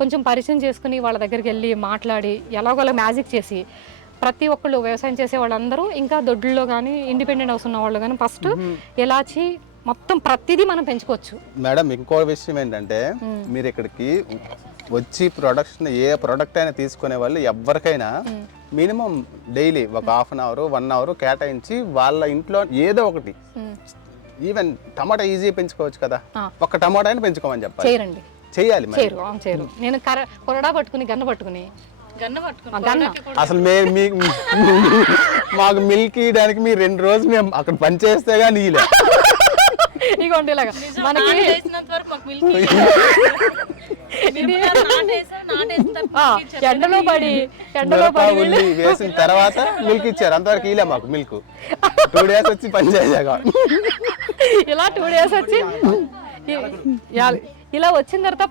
కొంచెం పరిచయం చేసుకుని వాళ్ళ దగ్గరికి వెళ్ళి మాట్లాడి ఎలాగోలా మ్యాజిక్ చేసి ప్రతి ఒక్కళ్ళు వ్యవసాయం చేసే వాళ్ళందరూ ఇంకా దొడ్లలో కానీ ఇండిపెండెంట్ హౌస్ ఉన్న వాళ్ళు కానీ ఫస్ట్ ఎలాచి మొత్తం ప్రతిదీ మనం పెంచుకోవచ్చు మేడం. ఇంకో విషయం ఏంటంటే మీరు ఇక్కడికి వచ్చి ప్రొడక్షన్ ఏ ప్రొడక్ట్ అయినా తీసుకునే వాళ్ళు ఎవరికైనా మినిమం డైలీ ఒక 1/2 అవర్ 1 అవర్ కేటాయించి వాళ్ళ ఇంట్లో ఏదో ఒకటి ఈవెన్ టమాటా ఈజీ పెంచుకోవచ్చు కదా, ఒక టమాటా అయినా పెంచుకోమని చెప్పాలి. చేయరండి, చేయాలి. చేయరు. నేను కొరడా పట్టుకుని గన్న పట్టుకుని అసలు మాకు మిల్క్ ఇవ్వడానికి మీరు 2 రోజులు మేము అక్కడ పని చేస్తే కానీ ఇలే ఇగోండి ఇలాగా మనకి ఎండలో పడి వేసిన తర్వాత మిల్క్ ఇచ్చారు. అంతవరకు ఇలే మాకు మిల్క్ 2 days వచ్చి పని చేసాక ఇలా 2 days వచ్చి ఇలా వచ్చిన తర్వాత